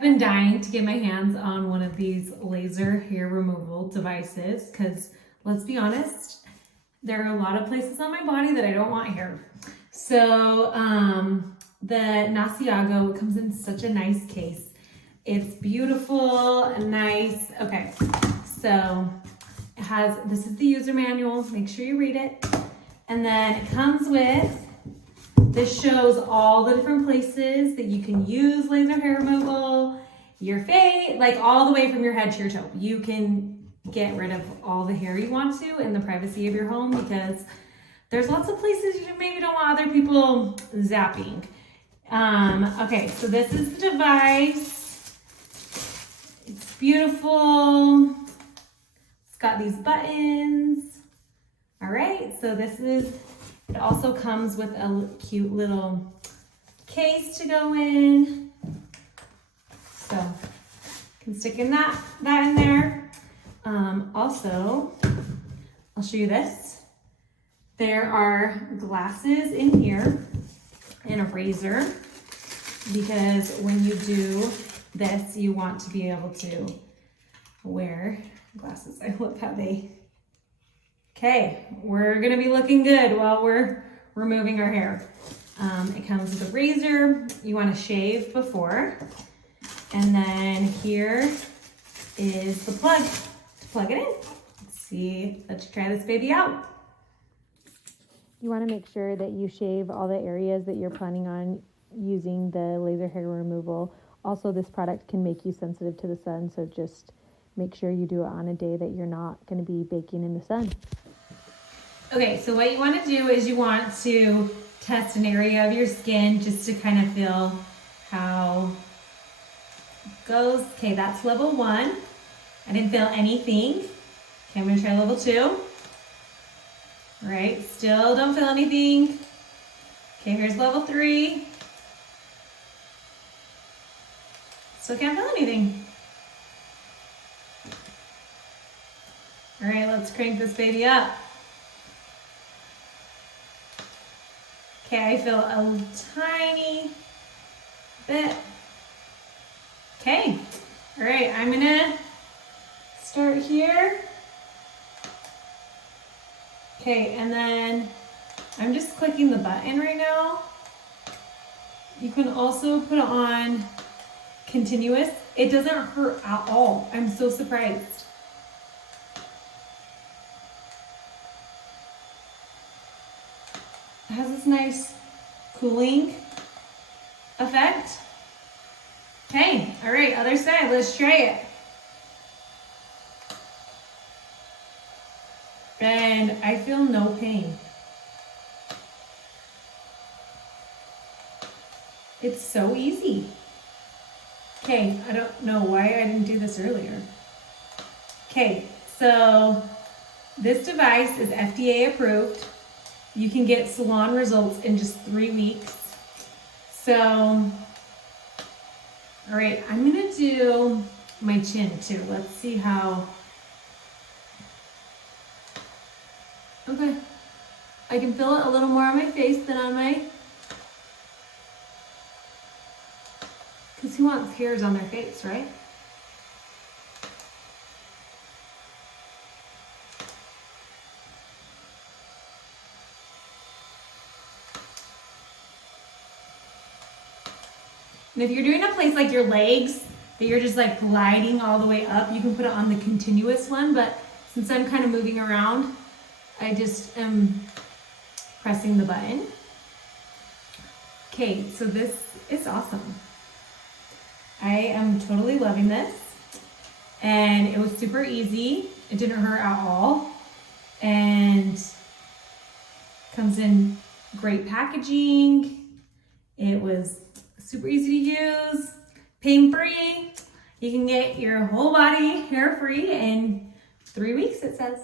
I've been dying to get my hands on one of these laser hair removal devices because let's be honest, there are a lot of places on my body that I don't want hair. So the Naisigoo comes in such a nice case. It's beautiful and nice. Okay, so it has, this is the user manual. Make sure you read it. And then it comes with, this shows all the different places that you can use laser hair removal, your face, like all the way from your head to your toe. You can get rid of all the hair you want to in the privacy of your home because there's lots of places you maybe don't want other people zapping. Okay, so this is the device. It's beautiful. It's got these buttons. All right, so this is, it also comes with a cute little case to go in. So you can stick in that in there. Also, I'll show you this. There are glasses in here and a razor because when you do this, you want to be able to wear glasses. I love how they... Okay, we're gonna be looking good while we're removing our hair. It comes with a razor. You wanna shave before. And then here is the plug to plug it in. Let's try this baby out. You wanna make sure that you shave all the areas that you're planning on using the laser hair removal. Also, this product can make you sensitive to the sun, so just make sure you do it on a day that you're not gonna be baking in the sun. Okay, so what you want to do is you want to test an area of your skin just to kind of feel how it goes. Okay, that's level 1. I didn't feel anything. Okay, I'm going to try level 2. All right, still don't feel anything. Okay, here's level 3. Still can't feel anything. All right, let's crank this baby up. Okay, I feel a tiny bit. Okay, all right, I'm gonna start here. Okay, and then I'm just clicking the button right now. You can also put it on continuous. It doesn't hurt at all. I'm so surprised. It has this nice cooling effect. Okay, all right, other side, let's try it. And I feel no pain. It's so easy. Okay, I don't know why I didn't do this earlier. Okay, so this device is FDA approved. You can get salon results in just 3 weeks. So, all right, I'm gonna do my chin too. Let's see how, okay. I can feel it a little more on my face than on my, because who wants hairs on their face, right? And if you're doing a place like your legs, that you're just like gliding all the way up, you can put it on the continuous one, but since I'm kind of moving around, I just am pressing the button. Okay, so this is awesome. I am totally loving this. And it was super easy. It didn't hurt at all. And comes in great packaging. It was super easy to use, pain-free. You can get your whole body hair-free in 3 weeks, it says.